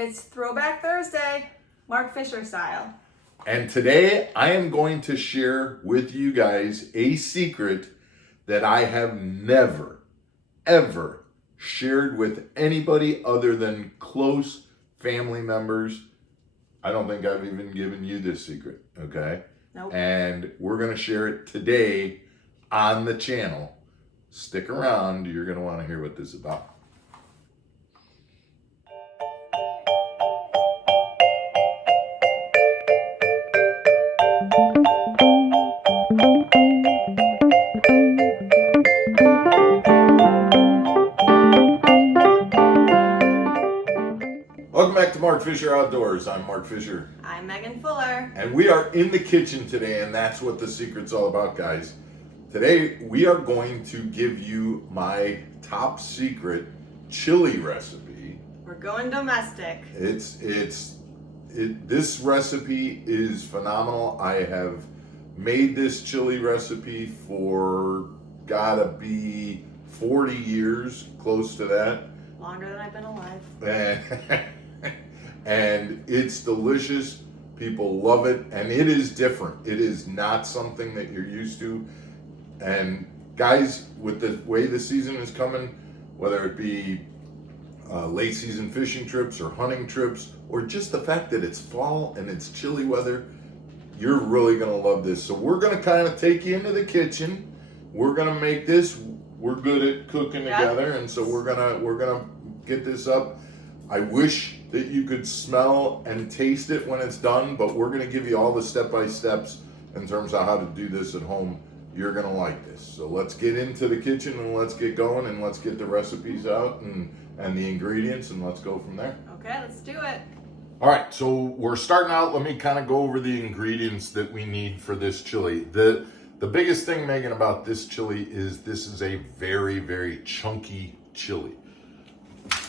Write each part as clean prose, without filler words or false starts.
It's Throwback Thursday, Mark Fisher style. And today I am going to share with you guys a secret that I have never, ever shared with anybody other than close family members. I don't think I've even given you this secret, okay? Nope. And we're going to share it today on the channel. Stick around. You're going to want to hear what this is about. Welcome back to Mark Fisher Outdoors. I'm Mark Fisher. I'm Megan Fuller. And we are in the kitchen today, and that's what the secret's all about, guys. Today, we are going to give you my top secret chili recipe. We're going domestic. This recipe is phenomenal. I have made this chili recipe for gotta be 40 years, close to that. Longer than I've been alive. And it's delicious. People love it, and it is different. It is not something that you're used to. And guys, with the way the season is coming, whether it be late season fishing trips or hunting trips, or just the fact that it's fall and it's chilly weather, you're really gonna love this. So we're gonna kind of take you into the kitchen. We're gonna make this. We're good at cooking together, and so we're gonna get this up. I wish that you could smell and taste it when it's done, but we're gonna give you all the step-by-steps in terms of how to do this at home. You're gonna like this. So let's get into the kitchen and let's get going, and let's get the recipes out and the ingredients, and let's go from there. Okay, let's do it. All right, so we're starting out. Let me kind of go over the ingredients that we need for this chili. The biggest thing, Megan, about this chili is this is a very, very chunky chili.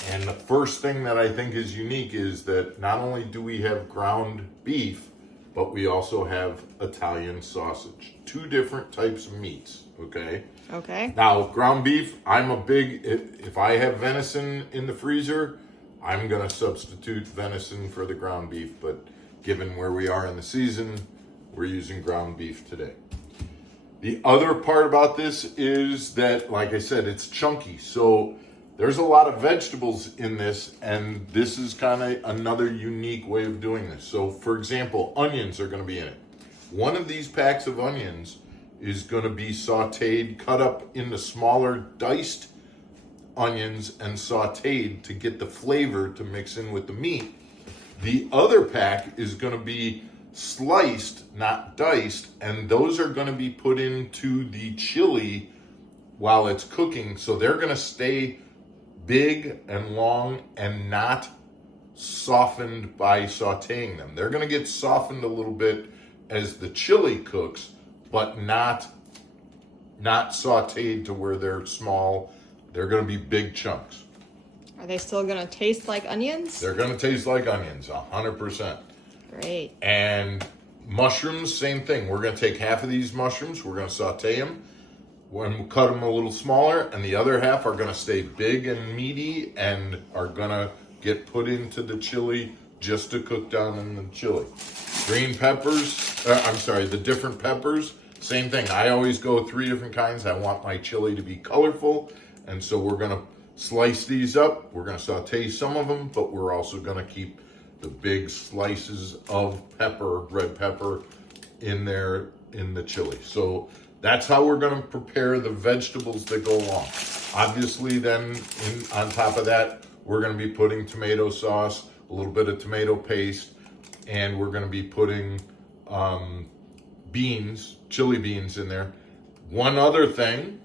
And the first thing that I think is unique is that not only do we have ground beef, but we also have Italian sausage. Two different types of meats, okay? Okay. Now, ground beef, if I have venison in the freezer, I'm gonna substitute venison for the ground beef, but given where we are in the season, we're using ground beef today. The other part about this is that, like I said, it's chunky. So there's a lot of vegetables in this, and this is kind of another unique way of doing this. So for example, onions are gonna be in it. One of these packs of onions is gonna be sauteed, cut up into smaller diced onions and sauteed to get the flavor to mix in with the meat. The other pack is gonna be sliced, not diced, and those are gonna be put into the chili while it's cooking. So they're gonna stay big and long and not softened by sauteing them. They're gonna get softened a little bit as the chili cooks, but not sauteed to where they're small. They're gonna be big chunks. Are they still gonna taste like onions? They're gonna taste like onions, 100%. Great. And mushrooms, same thing. We're gonna take half of these mushrooms, we're gonna saute them. We'll cut them a little smaller, and the other half are gonna stay big and meaty and are gonna get put into the chili just to cook down in the chili. Green peppers, the different peppers, same thing. I always go 3 different kinds. I want my chili to be colorful, and so we're gonna slice these up. We're gonna saute some of them, but we're also gonna keep the big slices of pepper, red pepper, in there in the chili. So that's how we're gonna prepare the vegetables that go along. Obviously then, on top of that, we're gonna be putting tomato sauce, a little bit of tomato paste, and we're gonna be putting beans, chili beans in there. One other thing,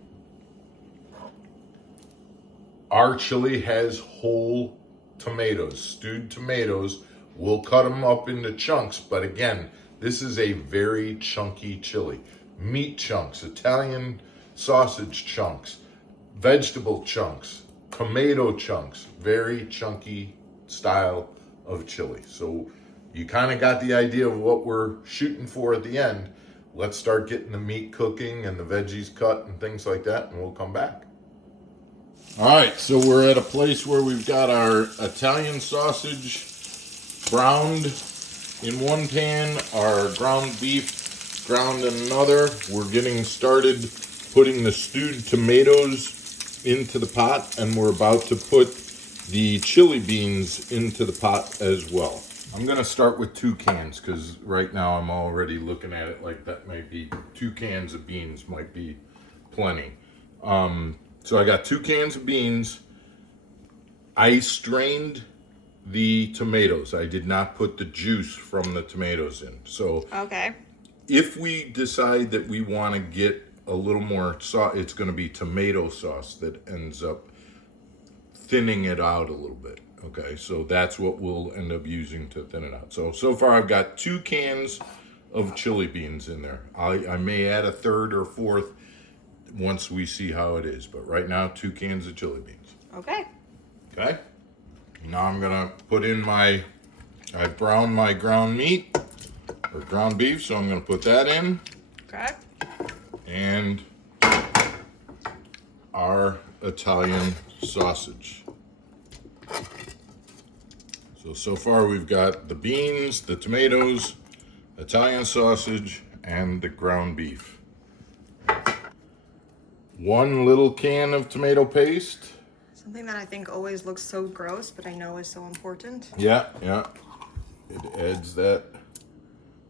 our chili has whole tomatoes, stewed tomatoes. We'll cut them up into chunks, but again, this is a very chunky chili. Meat chunks, Italian sausage chunks, vegetable chunks, tomato chunks, very chunky style of chili. So you kind of got the idea of what we're shooting for at the end. Let's start getting the meat cooking and the veggies cut and things like that, and we'll come back. All right, so we're at a place where we've got our Italian sausage browned in one pan, our ground beef ground in another. We're getting started putting the stewed tomatoes into the pot, and we're about to put the chili beans into the pot as well. I'm gonna start with 2 cans because right now I'm already looking at it like that might be 2 cans of beans might be plenty. So I got 2 cans of beans. I strained the tomatoes. I did not put the juice from the tomatoes in. So Okay. if we decide that we want to get a little more sauce, it's going to be tomato sauce that ends up thinning it out a little bit. Okay, so that's what we'll end up using to thin it out. So far I've got 2 cans of chili beans in there. I may add a third or fourth once we see how it is, but right now 2 cans of chili beans. Okay. Okay, now I'm gonna put in I browned my ground meat or ground beef, so I'm gonna put that in. Okay. And our Italian sausage. So far we've got the beans, the tomatoes, Italian sausage, and the ground beef. 1 little can of tomato paste. Something that I think always looks so gross, but I know is so important. Yeah. It adds that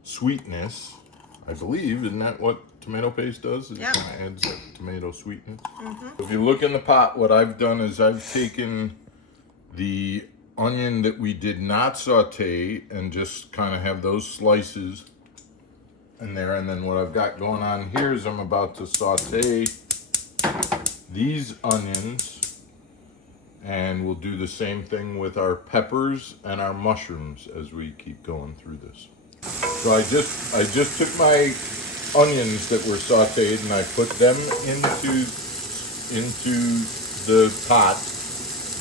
sweetness. I believe, isn't that what tomato paste does? It Yeah. kind of adds that tomato sweetness. Mm-hmm. If you look in the pot, what I've done is I've taken the onion that we did not saute and just kind of have those slices in there. And then what I've got going on here is I'm about to saute these onions, and we'll do the same thing with our peppers and our mushrooms as we keep going through this. So I just took my onions that were sauteed and I put them into the pot.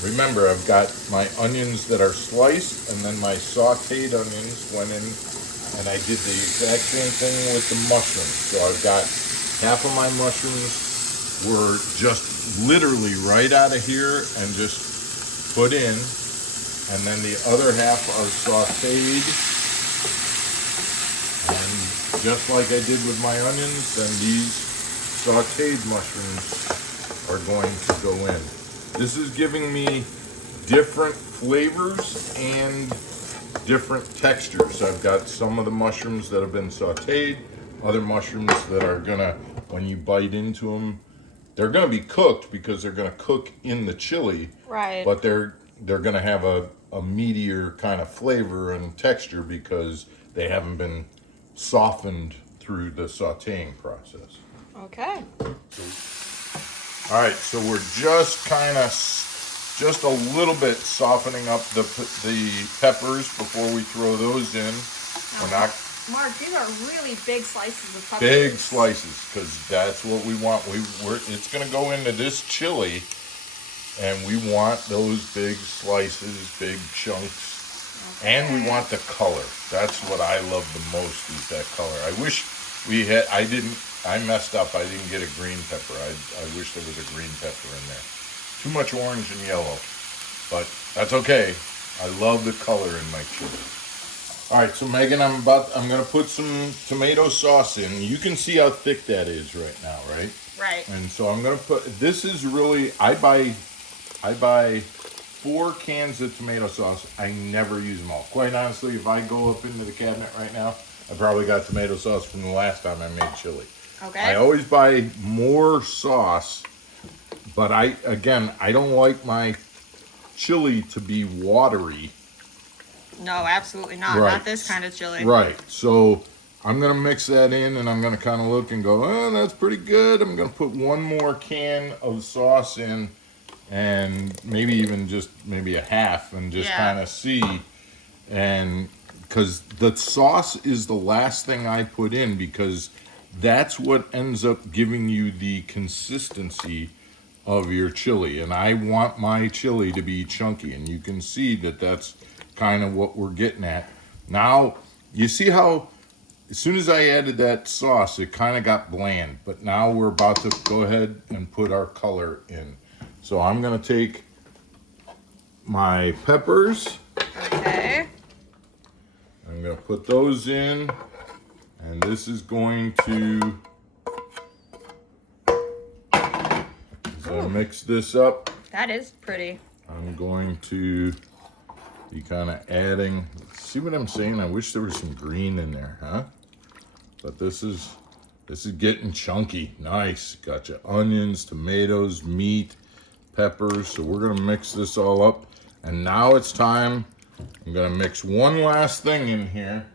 Remember, I've got my onions that are sliced, and then my sauteed onions went in, and I did the exact same thing with the mushrooms. So I've got half of my mushrooms were just literally right out of here and just put in, and then the other half are sauteed. And just like I did with my onions, then these sauteed mushrooms are going to go in. This is giving me different flavors and different textures. I've got some of the mushrooms that have been sauteed, other mushrooms that are gonna, when you bite into them, they're gonna be cooked because they're gonna cook in the chili. Right. But they're gonna have a meatier kind of flavor and texture because they haven't been softened through the sauteing process. Okay. All right, so we're just a little bit softening up the peppers before we throw those in. We're not Mark, these are really big slices of peppers. big slices because that's what we want. It's going to go into this chili, and we want those big slices, big chunks, and we want the color. That's what I love the most is that color. I wish we had. I messed up. I didn't get a green pepper. I wish there was a green pepper in there. Too much orange and yellow, but that's okay. I love the color in my chili. All right, so Megan, I'm gonna put some tomato sauce in. You can see how thick that is right now, right? Right. And so I'm gonna put. This is really. I buy 4 cans of tomato sauce. I never use them all. Quite honestly, if I go up into the cabinet right now, I probably got tomato sauce from the last time I made chili. Okay. I always buy more sauce, but I don't like my chili to be watery. No, absolutely not. Right. Not this kind of chili. Right. So I'm going to mix that in, and I'm going to kind of look and go, oh, that's pretty good. I'm going to put 1 more can of sauce in, and maybe even just maybe a half, and just kind of see. And because the sauce is the last thing I put in, because that's what ends up giving you the consistency of your chili. And I want my chili to be chunky, and you can see that that's kind of what we're getting at. Now, you see how as soon as I added that sauce, it kind of got bland, but now we're about to go ahead and put our color in. So I'm gonna take my peppers. Okay. gonna put those in, and this is going to, as I mix this up, That is pretty. I'm going to be kind of adding, see what I'm saying? I wish there was some green in there, huh? But this is getting chunky. Nice. Got your onions, tomatoes, meat, peppers. So we're gonna mix this all up. And now it's time, I'm gonna mix one last thing in here,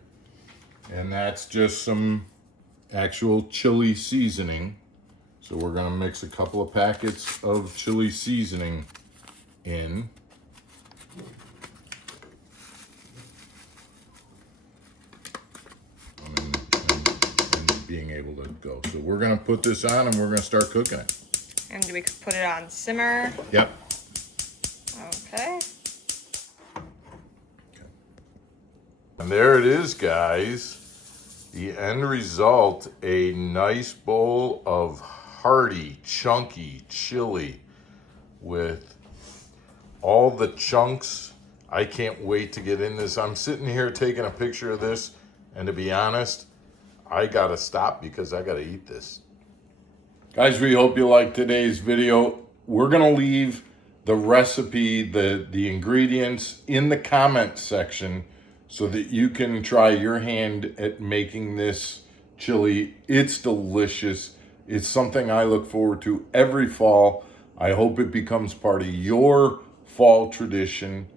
and that's just some actual chili seasoning. So we're gonna mix a couple of packets of chili seasoning in. And being able to go. So we're gonna put this on and we're gonna start cooking it. And do we put it on simmer? Yep. Okay. And there it is, guys. The end result, a nice bowl of hearty, chunky chili with all the chunks. I can't wait to get in this. I'm sitting here taking a picture of this, and to be honest, I gotta stop because I gotta eat this. Guys, we hope you liked today's video. We're gonna leave the recipe, the ingredients in the comment section so that you can try your hand at making this chili. It's delicious. It's something I look forward to every fall. I hope it becomes part of your fall tradition.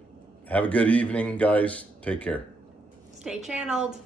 Have a good evening, guys. Take care. Stay channeled.